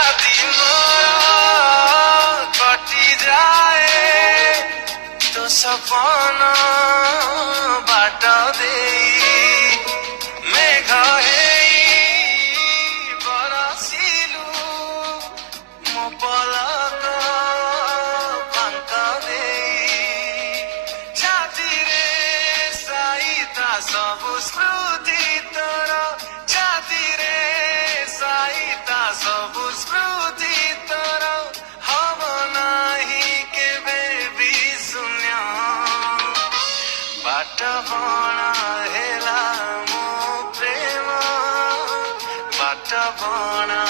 राति मोर कटि जाए तो सपन बाट दे मेघ बरसिलु मो पलक पंक दे छाती रे साइता सबु स्मृति तोर छाती रे साइता सबु स्मृति तोर हम नाही केबे भी शून्य बाट बना हेला मो प्रेम बाट बना